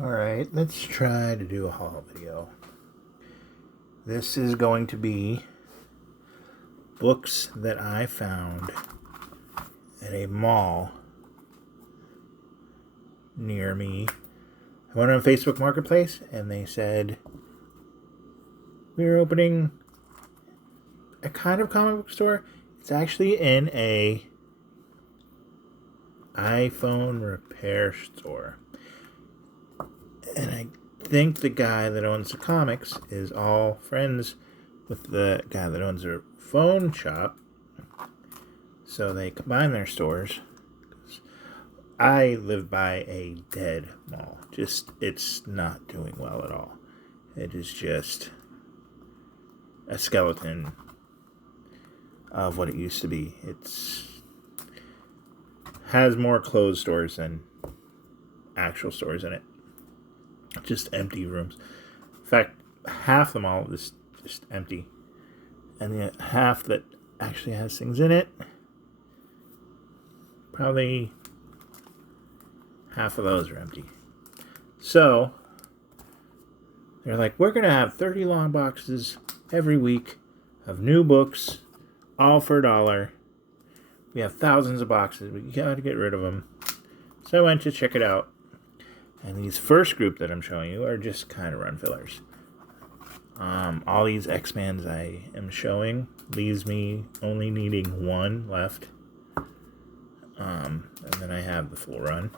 Alright, let's try to do a haul video. This is going to be books that I found at a mall near me. I went on Facebook Marketplace and they said we were opening a kind of comic book store. It's actually in a iPhone repair store. And I think the guy that owns the comics is all friends with the guy that owns a phone shop. So they combine their stores. I live by a dead mall. It's not doing well at all. It is just a skeleton of what it used to be. It's has more closed stores than actual stores in it. Just empty rooms. In fact, half the mall is just empty. And the half that actually has things in it, probably half of those are empty. So, they're like, we're going to have 30 long boxes every week of new books, all for $1. We have thousands of boxes. We got to get rid of them. So I went to check it out. And these first group that I'm showing you are just kind of run fillers. All these X-Mans I am showing leaves me only needing one left. And then I have the full run.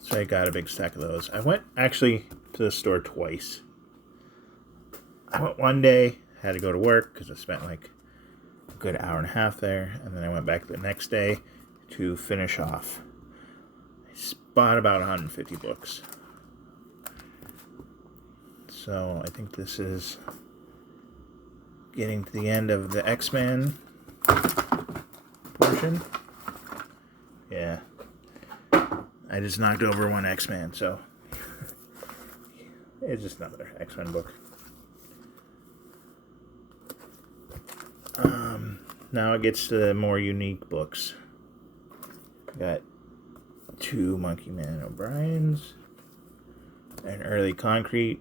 So I got a big stack of those. I went actually to the store twice. I went one day, had to go to work because I spent like a good hour and a half there. And then I went back the next day to finish off. Bought about 150 books. So I think this is getting to the end of the X-Men portion. Yeah. I just knocked over one X-Men, so it's just another X-Men book. Now it gets to the more unique books. Got 2 Monkey Man O'Briens, an early Concrete.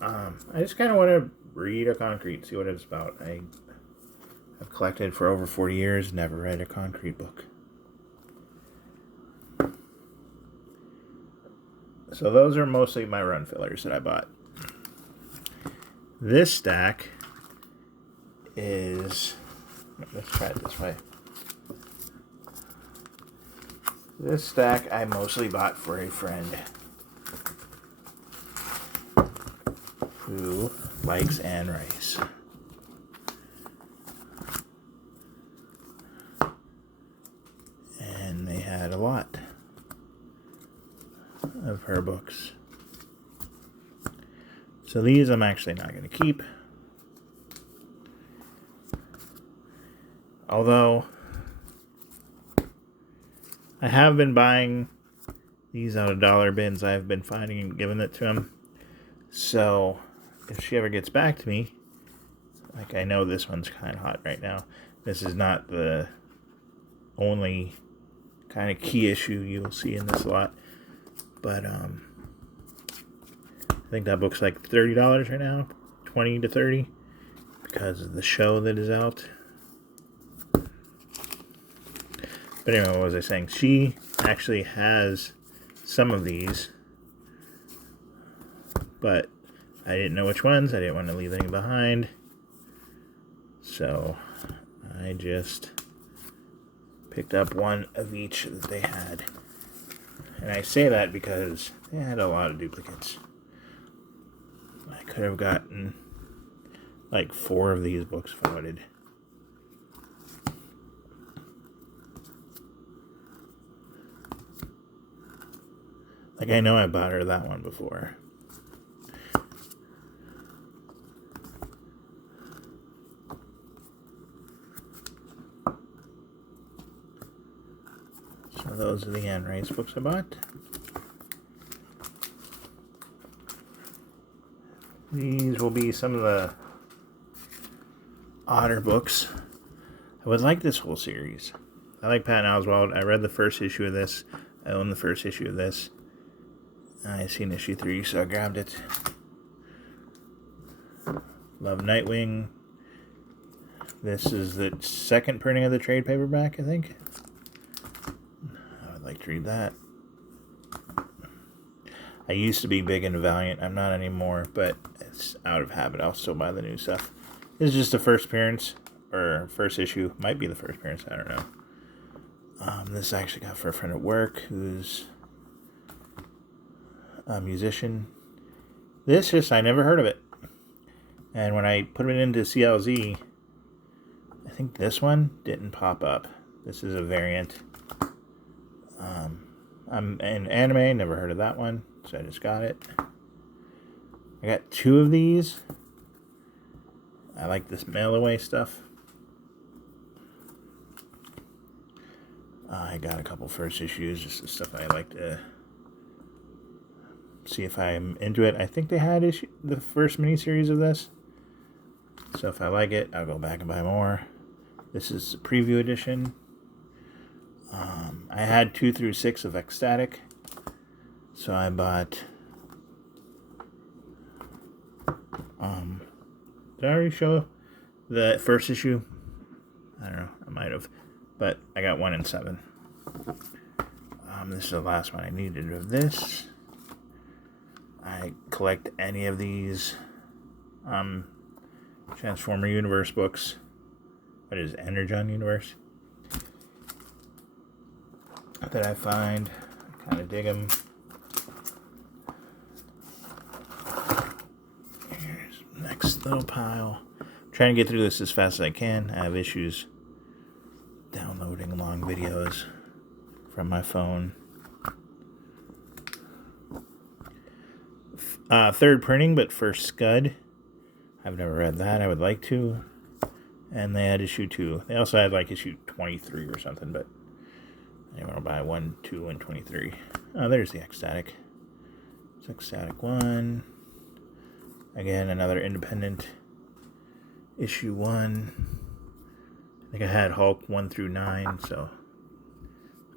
I just kind of want to read a Concrete, see what it's about. I've collected for over 40 years, never read a Concrete book. So those are mostly my run fillers that I bought. This stack is, let's try it this way. This stack I mostly bought for a friend who likes Anne Rice. And they had a lot of her books. So these I'm actually not going to keep. Although I have been buying these out of dollar bins I've been finding and giving it to him. So if she ever gets back to me, like I know this one's kind of hot right now. This is not the only kind of key issue you'll see in this lot. But I think that book's like $30 right now, 20 to 30, because of the show that is out. But anyway, what was I saying? She actually has some of these, but I didn't know which ones. I didn't want to leave anything behind. So I just picked up one of each that they had. And I say that because they had a lot of duplicates. I could have gotten like 4 of these books if I wanted. Like I know I bought her that one before. So those are the Anne Rice books I bought. These will be some of the odder books. I would like this whole series. I like Patton Oswalt. I read the first issue of this I own the first issue of this. I seen issue 3, so I grabbed it. Love Nightwing. This is the second printing of the trade paperback, I think. I would like to read that. I used to be big into Valiant. I'm not anymore, but it's out of habit. I'll still buy the new stuff. This is just the first appearance, or first issue. Might be the first appearance, I don't know. This I actually got for a friend at work who's a musician. This just, I never heard of it. And when I put it into CLZ, I think this one didn't pop up. This is a variant. I'm in anime, never heard of that one, so I just got it. I got 2 of these. I like this mail away stuff. I got a couple first issues, just the stuff I like to see if I'm into it. I think they had the first miniseries of this. So if I like it, I'll go back and buy more. This is the preview edition. I had 2 through 6 of Ecstatic. So I bought... did I already show the first issue? I don't know. I might have. But I got 1 and 7. This is the last one I needed of this. I collect any of these Transformer Universe books. What is it, Energon Universe? That I find. I kind of dig them. Here's the next little pile. I'm trying to get through this as fast as I can. I have issues downloading long videos from my phone. Third printing, but first Scud. I've never read that. I would like to. And they had issue 2. They also had like issue 23 or something, but I didn't want to buy 1, 2, and 23. Oh, there's the Ecstatic. It's Ecstatic 1. Again, another independent issue 1. I think I had Hulk 1 through 9, so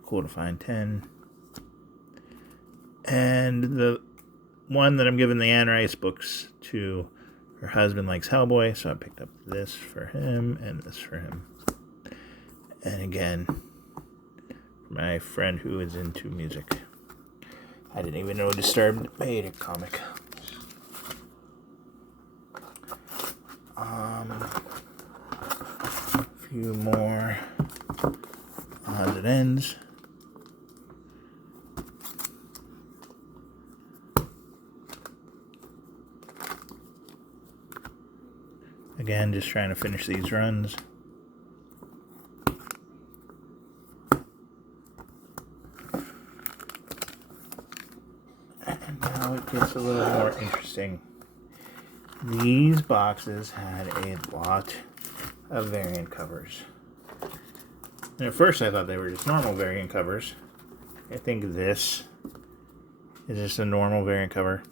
cool to find 10. And the one that I'm giving the Anne Rice books to, her husband likes Hellboy, so I picked up this for him and this for him. And again, for my friend who is into music. I didn't even know Disturbed made a comic. A few more odds and ends. Again, just trying to finish these runs. And now it gets a little more interesting. These boxes had a lot of variant covers. And at first I thought they were just normal variant covers. I think this is just a normal variant cover.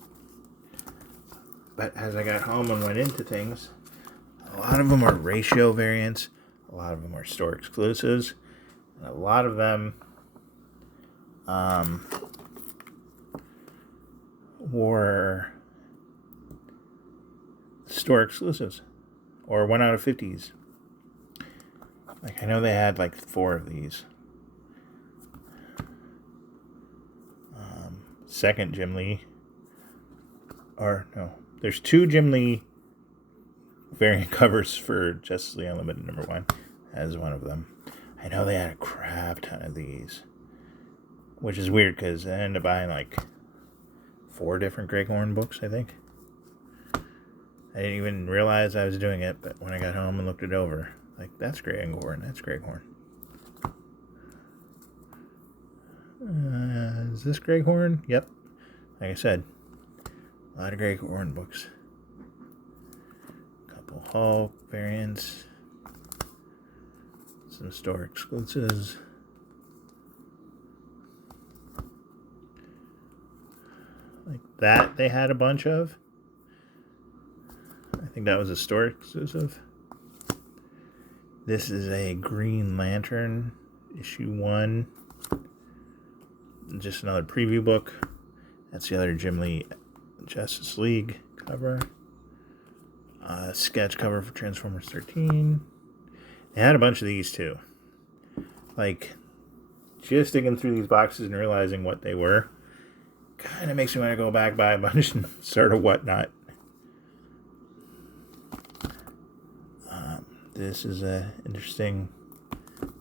But as I got home and went into things, a lot of them are ratio variants, a lot of them are store exclusives, and a lot of them were store exclusives, or 1 out of 50s. Like, I know they had like 4 of these. Second Jim Lee, or no, there's 2 Jim Lee variant covers for Justice League Unlimited #1 as one of them. I know they had a crap ton of these, which is weird because I ended up buying like 4 different Greg Horn books, I think. I didn't even realize I was doing it, but when I got home and looked it over, like, that's Greg Horn, that's Greg Horn. Is this Greg Horn? Yep. Like I said, a lot of Greg Horn books. Couple Hulk variants. Some store exclusives. Like that they had a bunch of. I think that was a store exclusive. This is a Green Lantern issue 1. just another preview book. That's the other Jim Lee Justice League cover. Sketch cover for Transformers 13. They had a bunch of these too. Like, just digging through these boxes and realizing what they were kind of makes me want to go back, buy a bunch and sort of whatnot. This is a interesting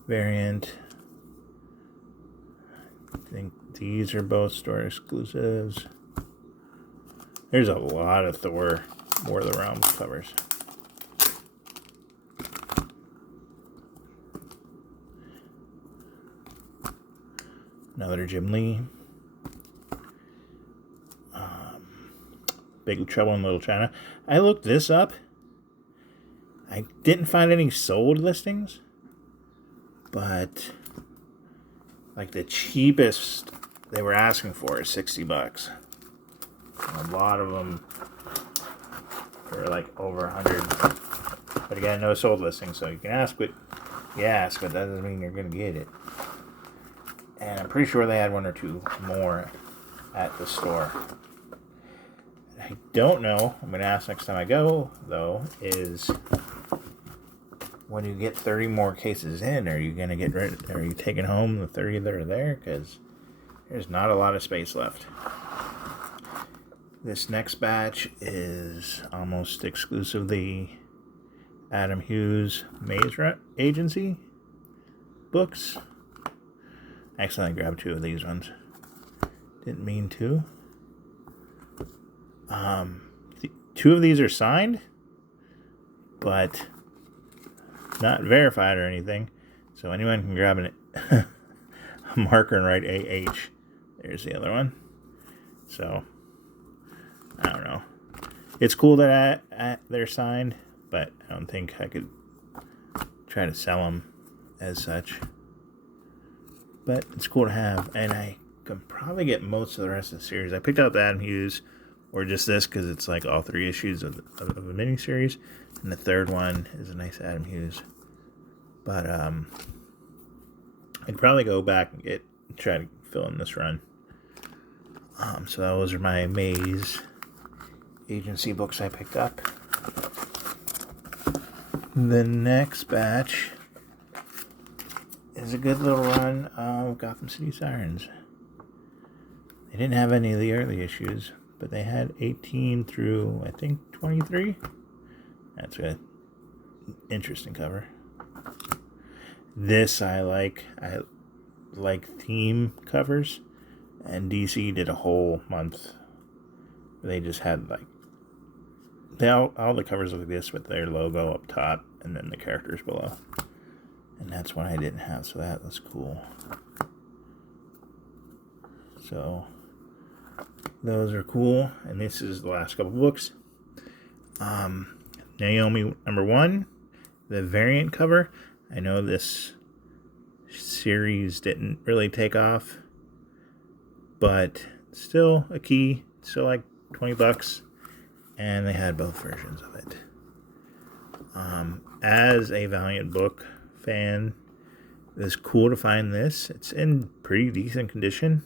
variant. I think these are both store exclusives. There's a lot of Thor War of the Realms covers. Another Jim Lee. Big Trouble in Little China. I looked this up. I didn't find any sold listings, but like the cheapest they were asking for is $60. And a lot of them are like over 100. But again, no sold listings, so you can ask what you ask, but that doesn't mean you're going to get it. And I'm pretty sure they had one or two more at the store. I don't know, I'm going to ask next time I go, though, is when you get 30 more cases in, are you going to get rid? Are you taking home the 30 that are there? Because there's not a lot of space left. This next batch is almost exclusively Adam Hughes Maze Agency books. I accidentally grabbed two of these ones. Didn't mean to. Two of these are signed, but not verified or anything. So anyone can grab a marker and write AH. There's the other one. So, I don't know. It's cool that they're signed, but I don't think I could try to sell them as such. But it's cool to have, and I can probably get most of the rest of the series. I picked out the Adam Hughes, or just this, because it's like all 3 issues of a miniseries, and the third one is a nice Adam Hughes. But I'd probably go back and try to fill in this run. So those are my Maze Agency books I picked up. The next batch is a good little run of Gotham City Sirens. They didn't have any of the early issues, but they had 18 through, I think, 23. That's an interesting cover. This I like. I like theme covers. And DC did a whole month. They just had like all the covers like this with their logo up top and then the characters below. And that's one I didn't have, so that was cool. So those are cool. And this is the last couple books. Naomi #1, the variant cover. I know this series didn't really take off, but still a key, still like $20, and they had both versions of it. As a Valiant book fan, it was cool to find this. It's in pretty decent condition.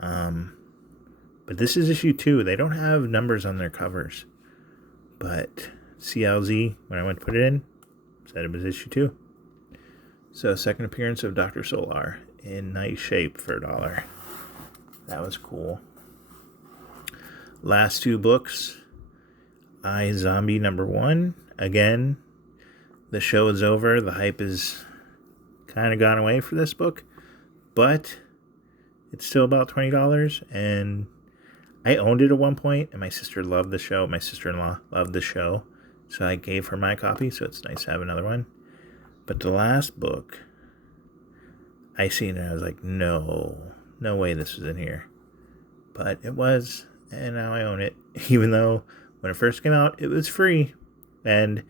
But this is issue 2. They don't have numbers on their covers, but CLZ, when I went to put it in, said it was issue 2. So, second appearance of Dr. Solar in nice shape for $1. That was cool. Last 2 books. iZombie #1. Again, the show is over. The hype is kind of gone away for this book. But it's still about $20. And I owned it at one point. And my sister loved the show. My sister-in-law loved the show. So I gave her my copy. So it's nice to have another one. But the last book, I seen it and I was like, no way this was in here. But it was, and now I own it. Even though when it first came out, it was free. And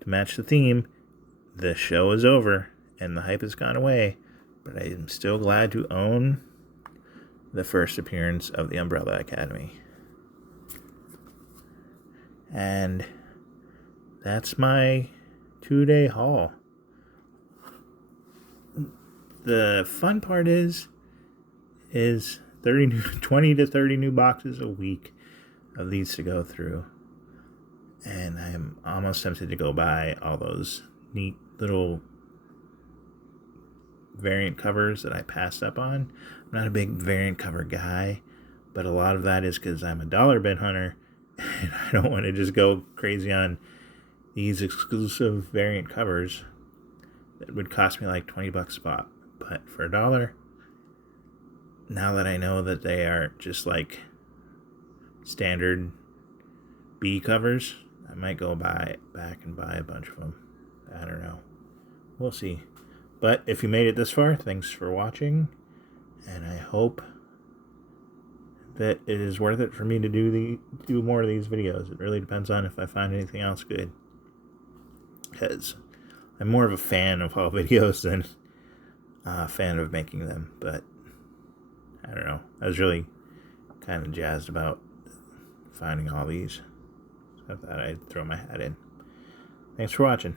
to match the theme, the show is over and the hype has gone away. But I am still glad to own the first appearance of the Umbrella Academy. And that's my 2-day haul. is 20 to 30 new boxes a week of these to go through. And I'm almost tempted to go buy all those neat little variant covers that I passed up on. I'm not a big variant cover guy, but a lot of that is because I'm a dollar bin hunter and I don't want to just go crazy on these exclusive variant covers that would cost me like $20 a pop. But for $1, now that I know that they are just like standard B covers, I might go back and buy a bunch of them. I don't know. We'll see. But if you made it this far, thanks for watching. And I hope that it is worth it for me to do more of these videos. It really depends on if I find anything else good. Because I'm more of a fan of haul videos than a fan of making them. But I don't know. I was really kind of jazzed about finding all these. So I thought I'd throw my hat in. Thanks for watching.